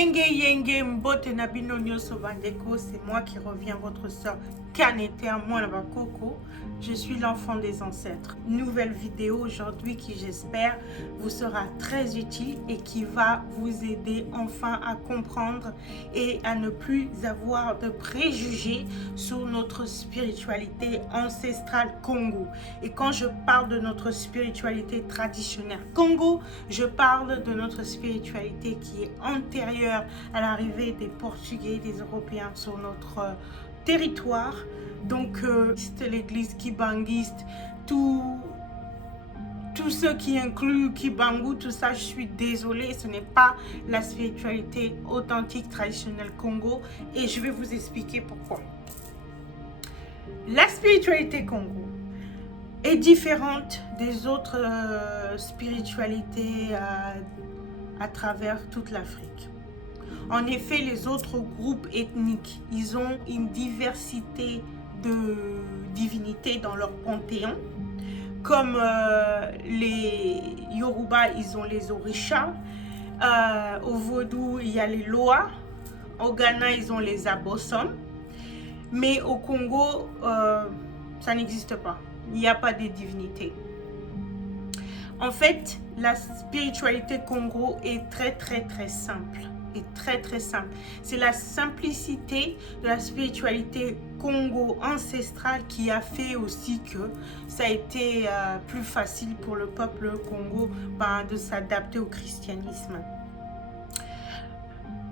Yenge mbote na bino nyonso bandeko, c'est moi qui reviens, votre sœur Kanete Mwana Bakoko. Je suis l'enfant des ancêtres. Nouvelle vidéo aujourd'hui qui, j'espère, vous sera très utile et qui va vous aider enfin à comprendre et à ne plus avoir de préjugés sur notre spiritualité ancestrale Congo. Et quand je parle de notre spiritualité traditionnelle Congo, je parle de notre spiritualité qui est antérieure à l'arrivée des Portugais, des Européens sur notre territoire. Donc l'église kibanguiste, tout ce qui inclut Kibangu, tout ça, je suis désolée, ce n'est pas la spiritualité authentique traditionnelle Congo et je vais vous expliquer pourquoi. La spiritualité Congo est différente des autres spiritualités à travers toute l'Afrique. En effet, les autres groupes ethniques, ils ont une diversité de divinités dans leur panthéon. Comme les Yoruba, ils ont les Orishas. Au Vaudou, il y a les Loa. Au Ghana, ils ont les Abosom. Mais au Congo, ça n'existe pas. Il n'y a pas de divinités. En fait, la spiritualité Congo est très simple. Très simple. C'est la simplicité de la spiritualité Congo ancestrale qui a fait aussi que ça a été plus facile pour le peuple Congo de s'adapter au christianisme.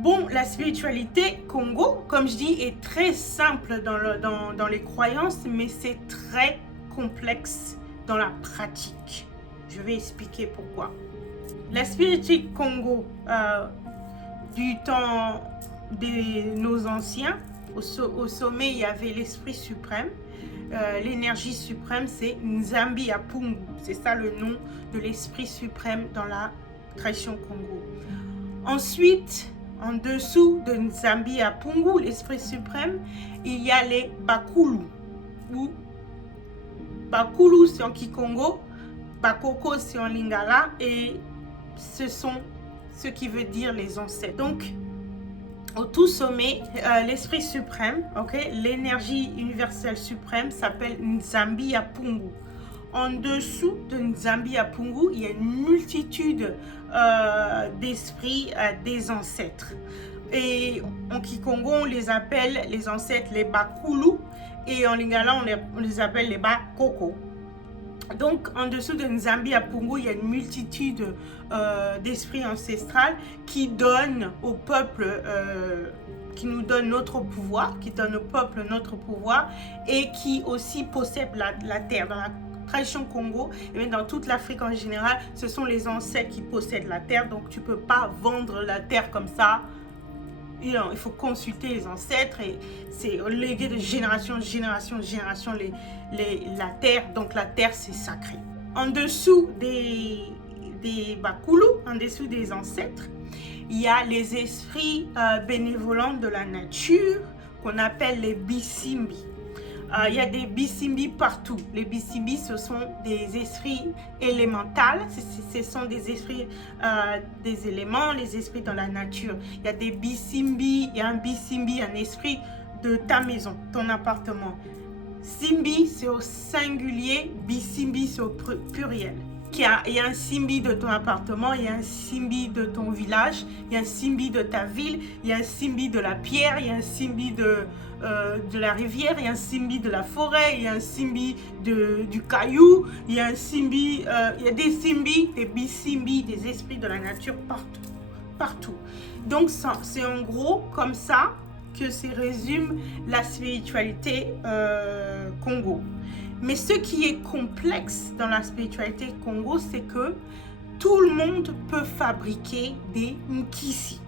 Bon, la spiritualité Congo, comme je dis, est très simple dans les croyances, mais c'est très complexe dans la pratique. Je vais expliquer pourquoi. La spiritualité Congo du temps de nos anciens, au sommet, il y avait l'esprit suprême. L'énergie suprême, c'est Nzambi Apungu. C'est ça le nom de l'esprit suprême dans la tradition Congo. Ensuite, en dessous de Nzambi Apungu, l'esprit suprême, il y a les Bakulu. Bakulu, c'est en Kikongo, Bakoko, c'est en Lingala, et ce sont ce qui veut dire les ancêtres. Donc, au tout sommet, l'esprit suprême, l'énergie universelle suprême s'appelle Nzambi Apungu. En dessous de Nzambi Apungu, il y a une multitude d'esprits des ancêtres. Et en Kikongo, on les appelle les ancêtres les Bakulu, et en Lingala, on les appelle les Bakoko. Donc, en dessous de Nzambi Apungu, il y a une multitude d'esprits ancestrales qui donnent au peuple, qui nous donnent notre pouvoir, qui donnent au peuple notre pouvoir et qui aussi possèdent la terre. Dans la tradition Congo, et même dans toute l'Afrique en général, ce sont les ancêtres qui possèdent la terre. Donc, tu ne peux pas vendre la terre comme ça. Il faut consulter les ancêtres et c'est légué de génération en génération la terre. Donc la terre, c'est sacré. En dessous des Bakulu, en dessous des ancêtres, il y a les esprits bénévolents de la nature qu'on appelle les Bisimbi. Il y a des Bisimbi partout. Les Bisimbi, ce sont des esprits élémentaux. Ce sont des esprits des éléments, les esprits dans la nature. Il y a des Bisimbi, il y a un Bisimbi, un esprit de ta maison, ton appartement. Simbi, c'est au singulier. Bisimbi, c'est au pluriel. Il y a un Simbi de ton appartement, il y a un Simbi de ton village, il y a un Simbi de ta ville, il y a un Simbi de la pierre, il y a un Simbi de la rivière, il y a un Simbi de la forêt, il y a un Simbi du caillou, il y a un Simbi, il y a des Simbi, des Bisimbi, des esprits de la nature partout. Donc c'est en gros comme ça que se résume la spiritualité Congo. Mais ce qui est complexe dans la spiritualité Congo, c'est que tout le monde peut fabriquer des Nkisi.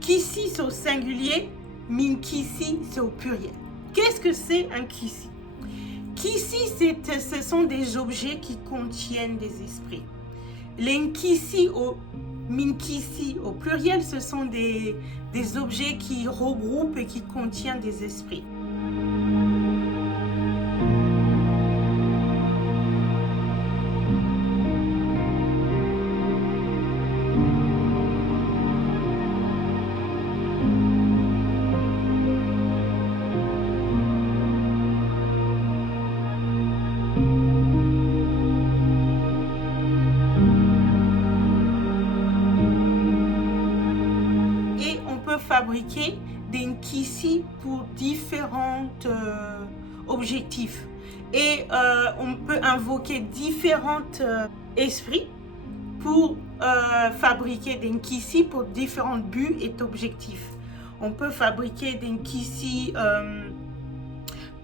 Kisi, c'est au singulier, Minkisi, c'est au pluriel. Qu'est-ce que c'est un Kisi? Kisi, ce sont des objets qui contiennent des esprits. Les Nkisi, Minkisi, au pluriel, ce sont des objets qui regroupent et qui contiennent des esprits. peut fabriquer des nkisi pour différents objectifs. Et on peut invoquer différents esprits pour fabriquer des nkisi pour différents buts et objectifs. On peut fabriquer des nkisi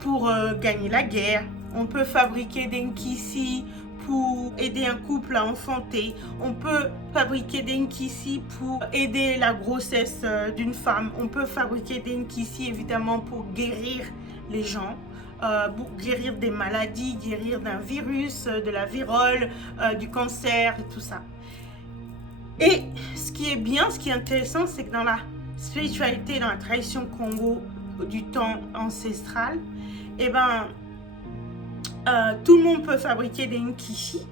pour gagner la guerre. On peut fabriquer des nkisi pour aider un couple à enfanter. On peut fabriquer des nkisi pour aider la grossesse d'une femme. On peut fabriquer des nkisi évidemment pour guérir les gens. Pour guérir des maladies, guérir d'un virus, de la virole, du cancer et tout ça. Et ce qui est bien, ce qui est intéressant, c'est que dans la spiritualité, dans la tradition Congo du temps ancestral, eh ben, tout le monde peut fabriquer des nkisi.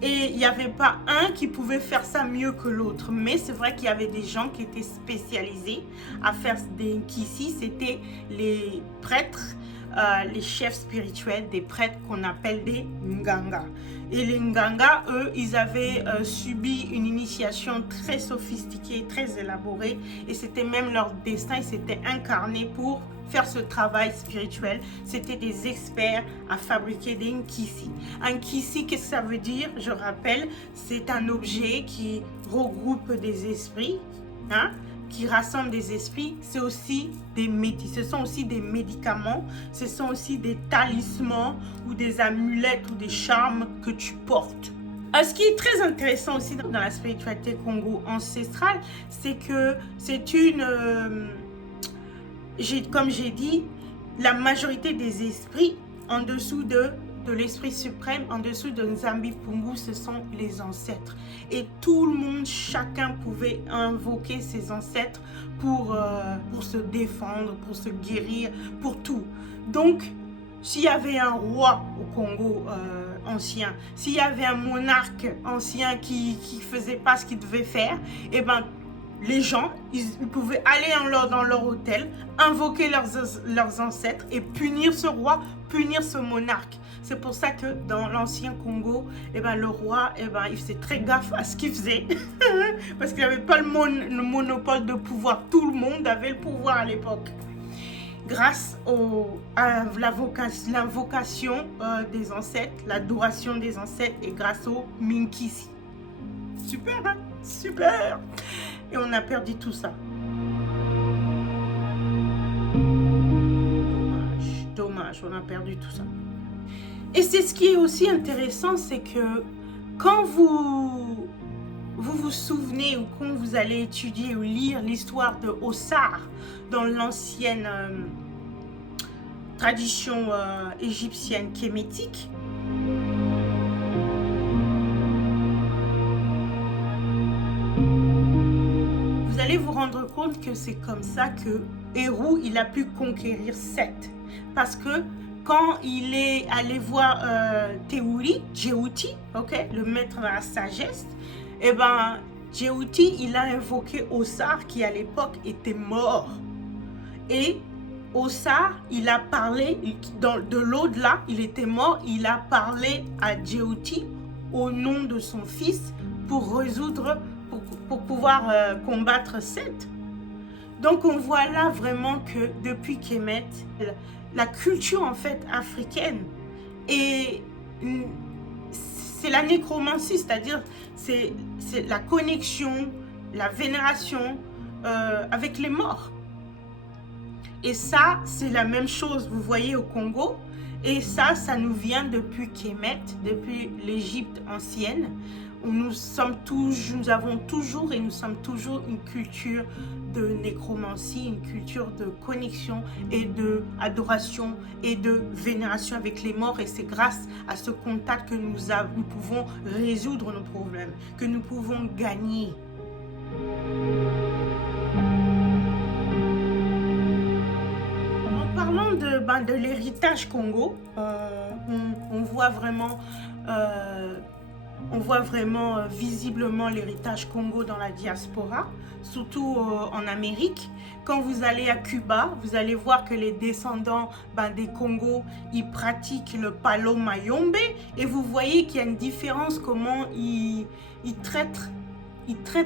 Et il n'y avait pas un qui pouvait faire ça mieux que l'autre. Mais c'est vrai qu'il y avait des gens qui étaient spécialisés à faire des nkisi. C'était les prêtres, les chefs spirituels, des prêtres qu'on appelle des nganga. Et les nganga, eux, ils avaient subi une initiation très sophistiquée, très élaborée. Et c'était même leur destin, ils s'étaient incarnés pour faire ce travail spirituel. C'était des experts à fabriquer des nkisi. Un nkisi, qu'est-ce que ça veut dire? Je rappelle, c'est un objet qui regroupe des esprits, hein, qui rassemble des esprits. C'est aussi ce sont aussi des médicaments, ce sont aussi des talismans ou des amulettes ou des charmes que tu portes. Ce qui est très intéressant aussi dans la spiritualité Congo ancestrale, c'est que c'est une... comme j'ai dit, la majorité des esprits en dessous de l'esprit suprême, en dessous de Nzambi Pungu, ce sont les ancêtres. Et tout le monde, chacun pouvait invoquer ses ancêtres pour se défendre, pour se guérir, pour tout. Donc, s'il y avait un roi au Congo ancien, s'il y avait un monarque ancien qui faisait pas ce qu'il devait faire, eh ben, les gens, ils pouvaient aller dans leur hôtel, invoquer leurs ancêtres et punir ce roi, punir ce monarque. C'est pour ça que dans l'ancien Congo, eh ben, le roi, eh ben, il faisait très gaffe à ce qu'il faisait. Parce qu'il n'avait pas le monopole de pouvoir. Tout le monde avait le pouvoir à l'époque. Grâce à l'invocation des ancêtres, l'adoration des ancêtres et grâce au Minkisi. Super, hein? Super! Et on a perdu tout ça. Dommage, on a perdu tout ça. Et c'est ce qui est aussi intéressant, c'est que quand vous vous souvenez ou quand vous allez étudier ou lire l'histoire de Osar dans l'ancienne tradition égyptienne kémétique, vous allez vous rendre compte que c'est comme ça que Hérou, il a pu conquérir Seth. Parce que quand il est allé voir Djéouti, okay, le maître de la sagesse, eh ben, Djéouti, il a invoqué Osar qui à l'époque était mort. Et Osar, il a parlé, de l'au-delà, il était mort, il a parlé à Djéouti au nom de son fils pour résoudre, pour pouvoir combattre Seth. Donc on voit là vraiment que depuis Kemet, la culture en fait africaine, et c'est la nécromancie, c'est-à-dire c'est la connexion, la vénération avec les morts. Et ça, c'est la même chose, vous voyez, au Congo. Et ça nous vient depuis Kemet, depuis l'Égypte ancienne. Nous avons toujours une culture de nécromancie, une culture de connexion et de adoration et de vénération avec les morts. Et c'est grâce à ce contact que nous pouvons résoudre nos problèmes, que nous pouvons gagner. En parlant de l'héritage Congo, on voit vraiment visiblement l'héritage Congo dans la diaspora, surtout en Amérique. Quand vous allez à Cuba, vous allez voir que les descendants des Congos, ils pratiquent le palo mayombe et vous voyez qu'il y a une différence comment ils traitent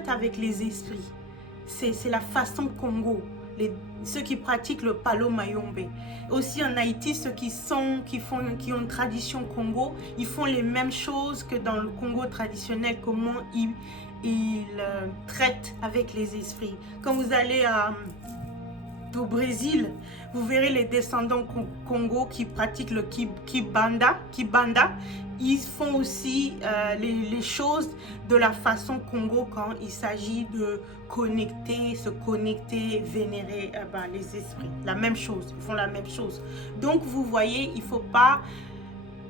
avec les esprits. c'est la façon Congo. Ceux qui pratiquent le palo mayombe. Aussi en Haïti, ceux qui ont une tradition Congo, ils font les mêmes choses que dans le Congo traditionnel, comment ils traitent avec les esprits. Quand vous allez au Brésil, vous verrez les descendants Congo qui pratiquent le kibanda. Ils font aussi les choses de la façon Congo quand il s'agit de se connecter, vénérer les esprits. La même chose, ils font la même chose. Donc vous voyez, il ne faut pas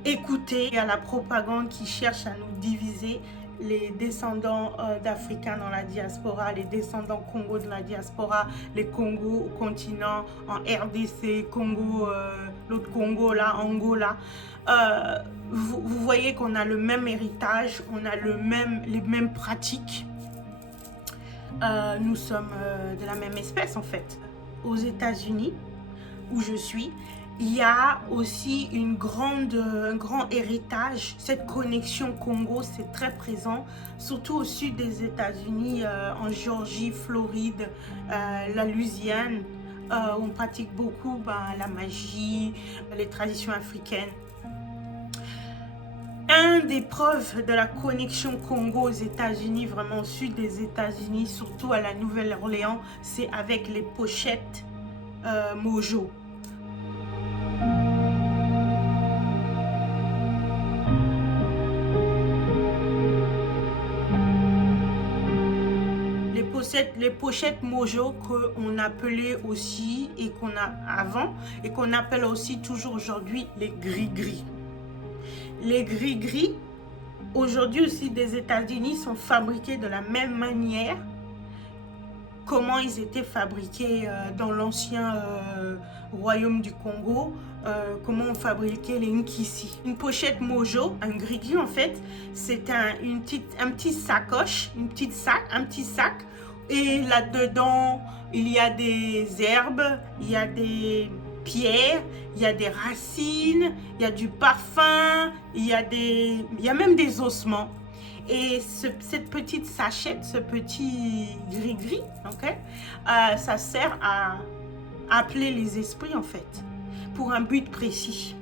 écouter à la propagande qui cherche à nous diviser. Les descendants d'Africains dans la diaspora, les descendants Congo de la diaspora, les Congo au continent, en RDC, Congo, l'autre Congo là, Angola. Vous voyez qu'on a le même héritage, on a les mêmes pratiques. Nous sommes de la même espèce en fait. Aux États-Unis, où je suis, il y a aussi un grand héritage. Cette connexion Congo, c'est très présent, surtout au sud des États-Unis, en Géorgie, Floride, la Louisiane. On pratique beaucoup la magie, les traditions africaines. Un des preuves de la connexion Congo aux États-Unis, vraiment au sud des États-Unis, surtout à la Nouvelle-Orléans, c'est avec les pochettes Mojo. Les pochettes Mojo qu'on appelait aussi et qu'on a avant et qu'on appelle aussi toujours aujourd'hui les gris-gris. Les gris-gris aujourd'hui aussi des États-Unis sont fabriqués de la même manière comment ils étaient fabriqués dans l'ancien royaume du Congo, comment on fabriquait les nkisi. Une pochette Mojo, un gris-gris en fait, c'est un petit sacoche, un petit sac. Et là-dedans, il y a des herbes, il y a des pierres, il y a des racines, il y a du parfum, il y a même des ossements. Et cette petite sachette, ce petit gris-gris, okay, ça sert à appeler les esprits en fait, pour un but précis.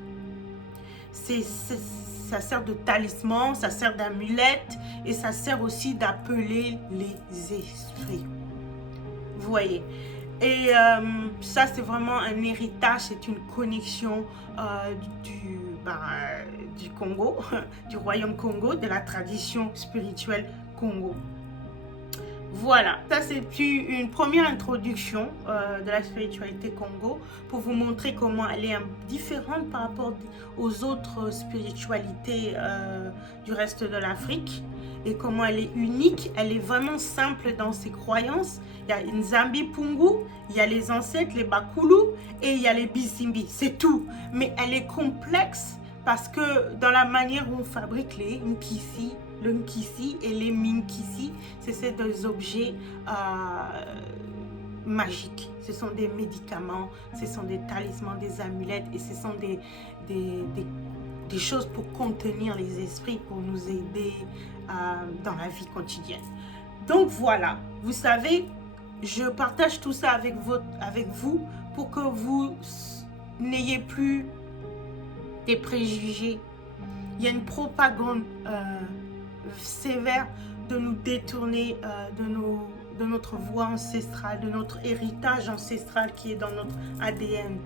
Ça sert de talisman, ça sert d'amulette et ça sert aussi d'appeler les esprits. Vous voyez. Et ça, c'est vraiment un héritage, c'est une connexion du Congo, du royaume Congo, de la tradition spirituelle Congo. Voilà, ça c'est une première introduction de la spiritualité Congo pour vous montrer comment elle est différente par rapport aux autres spiritualités du reste de l'Afrique et comment elle est unique, elle est vraiment simple dans ses croyances. Il y a Nzambi Pungu, il y a les ancêtres, les Bakulu et il y a les Bisimbi, c'est tout. Mais elle est complexe parce que dans la manière où on fabrique les Nkisi, le Nkisi et les Minkisi, c'est des objets magiques. Ce sont des médicaments, ce sont des talismans, des amulettes et ce sont des choses pour contenir les esprits, pour nous aider dans la vie quotidienne. Donc voilà, vous savez, je partage tout ça avec vous pour que vous n'ayez plus des préjugés. Il y a une propagande sévère de nous détourner de notre voie ancestrale, de notre héritage ancestral qui est dans notre ADN,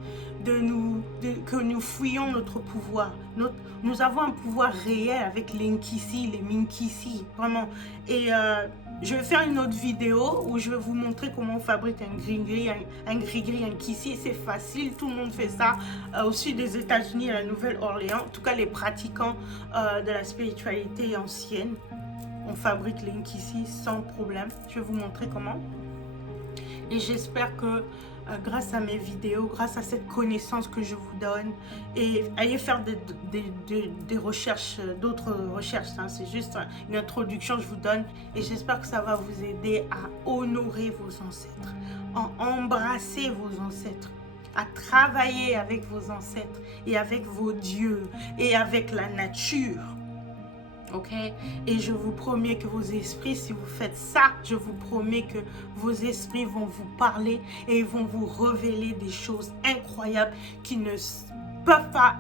que nous fouillons notre pouvoir. Nous avons un pouvoir réel avec les Nkisi, les Minkisi, vraiment. Et je vais faire une autre vidéo où je vais vous montrer comment on fabrique un gris-gris, un Nkisi. C'est facile, tout le monde fait ça au sud des États-Unis, à la Nouvelle-Orléans. En tout cas, les pratiquants de la spiritualité ancienne. On fabrique les Nkisi sans problème. Je vais vous montrer comment. Et j'espère que grâce à mes vidéos, grâce à cette connaissance que je vous donne, et allez faire des recherches, d'autres recherches, hein, c'est juste une introduction que je vous donne. Et j'espère que ça va vous aider à honorer vos ancêtres, à embrasser vos ancêtres, à travailler avec vos ancêtres et avec vos dieux et avec la nature. Ok? Et je vous promets que vos esprits, si vous faites ça, je vous promets que vos esprits vont vous parler et vont vous révéler des choses incroyables qui ne peuvent pas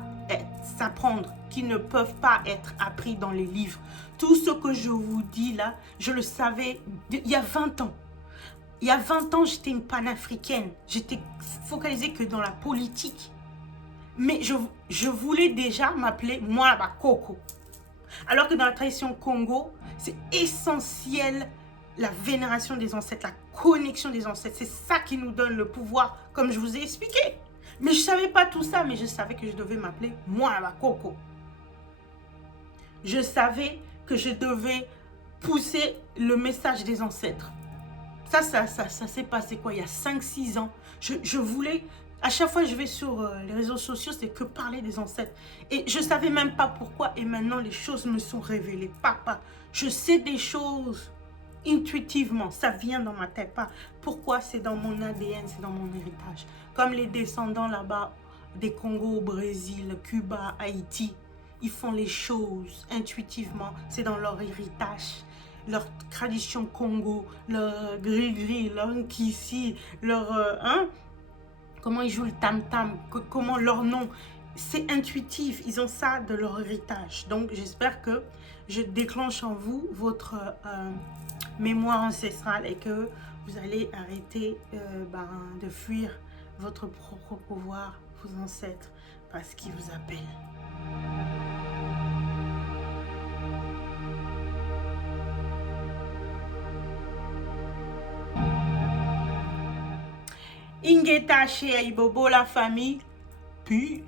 s'apprendre, qui ne peuvent pas être appris dans les livres. Tout ce que je vous dis là, je le savais il y a 20 ans. Il y a 20 ans, j'étais une panafricaine. J'étais focalisée que dans la politique. Mais je voulais déjà m'appeler moi Coco. Alors que dans la tradition Congo, c'est essentiel la vénération des ancêtres, la connexion des ancêtres. C'est ça qui nous donne le pouvoir, comme je vous ai expliqué. Mais je ne savais pas tout ça, mais je savais que je devais m'appeler moi Coco. Je savais que je devais pousser le message des ancêtres. Ça s'est passé quoi, il y a 5-6 ans. Je voulais, à chaque fois que je vais sur les réseaux sociaux, c'est que parler des ancêtres. Et je ne savais même pas pourquoi. Et maintenant, les choses me sont révélées. Papa, je sais des choses intuitivement. Ça vient dans ma tête. Pas pourquoi, c'est dans mon ADN, c'est dans mon héritage. Comme les descendants là-bas des Congo au Brésil, Cuba, Haïti. Ils font les choses intuitivement. C'est dans leur héritage. Leur tradition Congo, leur gris-gris, leur nkissi, leur... comment ils jouent le tam-tam, comment leur nom, c'est intuitif, ils ont ça de leur héritage. Donc j'espère que je déclenche en vous votre mémoire ancestrale et que vous allez arrêter de fuir votre propre pouvoir, vos ancêtres, parce qu'ils vous appellent. Ingeta chez Aibobo la famille. Peace.